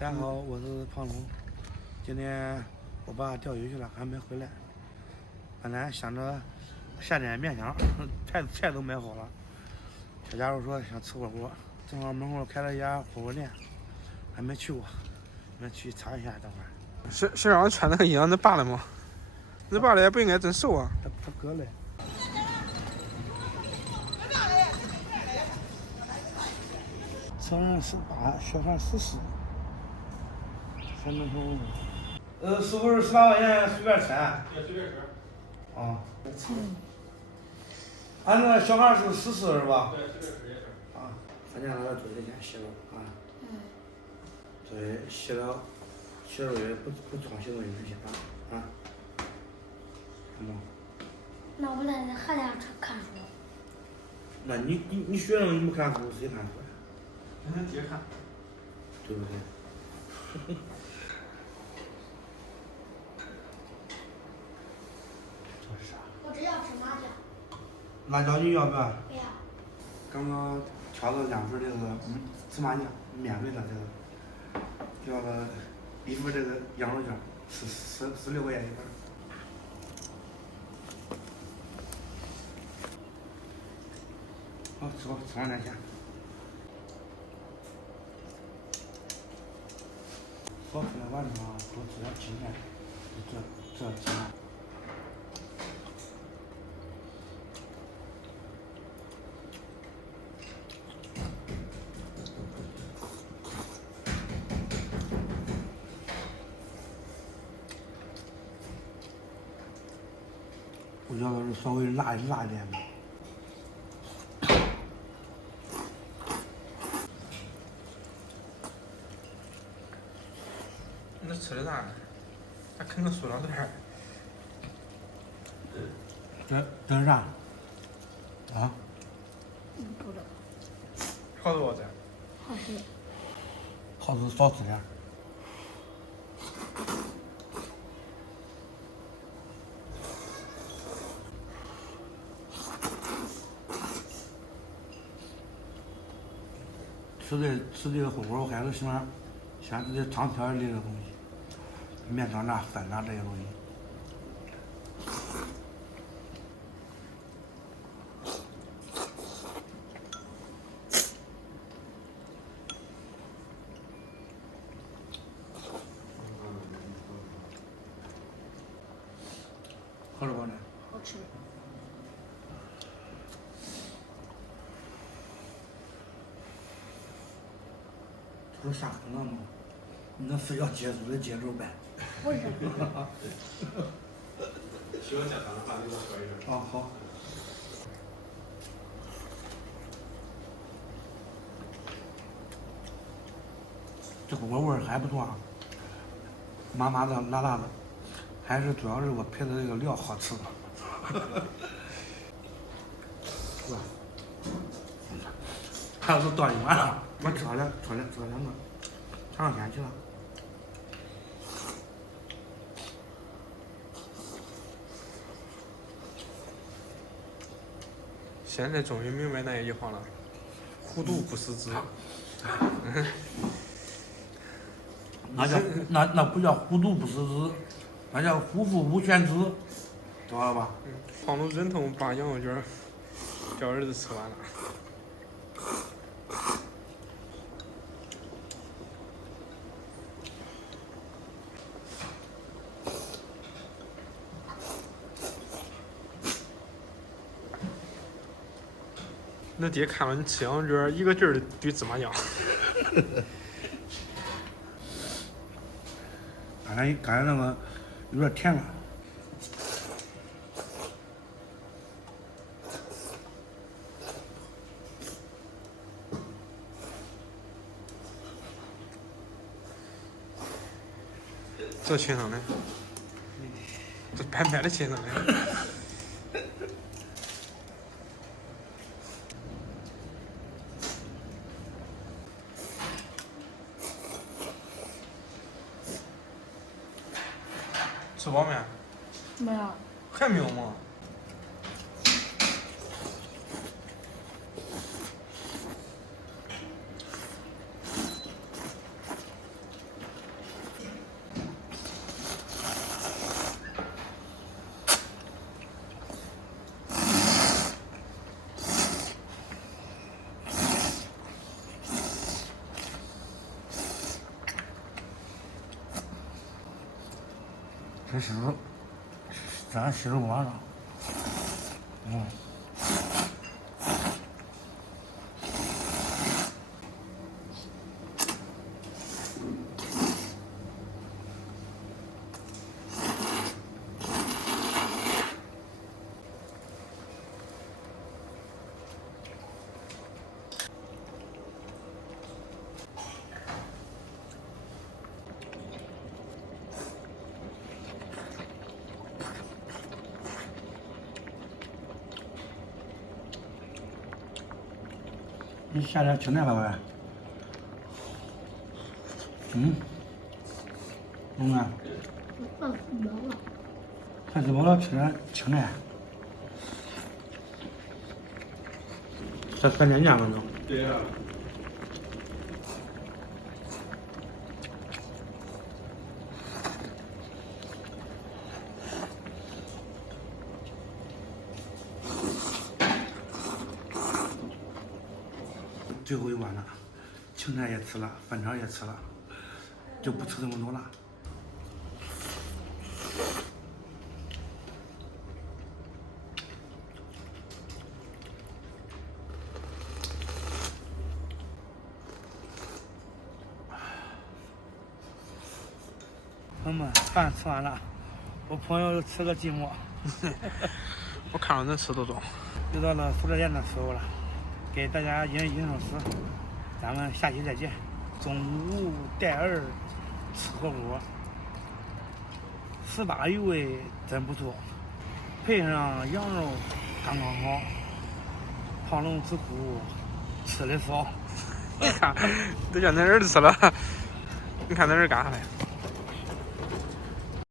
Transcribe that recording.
大家好，我是胖龙。今天我爸钓鱼去了，还没回来。本来想着下点面条，菜都买好了。小家伙说想吃火锅，正好门口开了一家火锅店，还没去过，我们去查一下。等会儿。小让穿那个衣裳，那罢了吗？那罢了也不应该真瘦啊。他割了。车上18，小孩40。3门头。是不是18块钱随便吃？对，随便吃。啊。俺那小孩是14是吧？对，随便吃也是。啊，咱家那个嘴先洗了啊。对，洗了也不装洗澡液就行了啊。那我来还得看书。那你学生你不看书，谁看书呀？让他爹看，对不对？这是啥？我只要吃麻酱。辣椒你要不要？不要。刚刚挑了2份这个芝麻酱，免费的这个，要了1份这个羊肉卷，16块钱1份。好，吃完再下。少吃点晚上多吃点青菜，这挺好。我要的是稍微辣一点的。那吃的啥？还啃个塑料袋。这是啥？啊？不知道。好多的。好吃。好吃少吃点。吃这个火锅，我还是喜欢吃这长条类的东西，面条呐、粉呐这些东西。好吃不呢？好吃。这啥可能吗？你那非要接住的接住呗。不是。需要加糖的话，你给我说一声。啊好。这火锅味儿还不错啊，麻麻的、辣辣的，还是主要是我配的这个料好吃。是吧？还有是端一碗了，我吃两个，尝上天去了。现在终于明白那一句话了，糊涂不识字。那不叫糊涂不识字，那叫虎父无犬子，知道了吧？胖龙忍痛把羊肉卷叫儿子吃完了。那爹看了你吃羊肉卷，一个劲儿的怼芝麻酱。刚才那个有点甜了。这亲上的，这白白的亲上的。吃饱没？没有。还没有吗？这是咱洗肉丸了。你下点青菜吧，喂。啊，饭吃饱了。饭吃饱了，吃点青菜。三点见了都。对呀。最后一碗了，青菜也吃了，饭肠也吃了，就不吃这么多了。朋友们，饭吃完了，我朋友吃个寂寞。我看着能吃多少。又到了素食店的时候了，给大家饮首诗，咱们下期再见。中午带儿吃火锅，18余味真不错，配上羊肉刚刚好。胖龙吃苦，吃的少。你看，都叫恁儿子吃了，你看恁儿干啥嘞？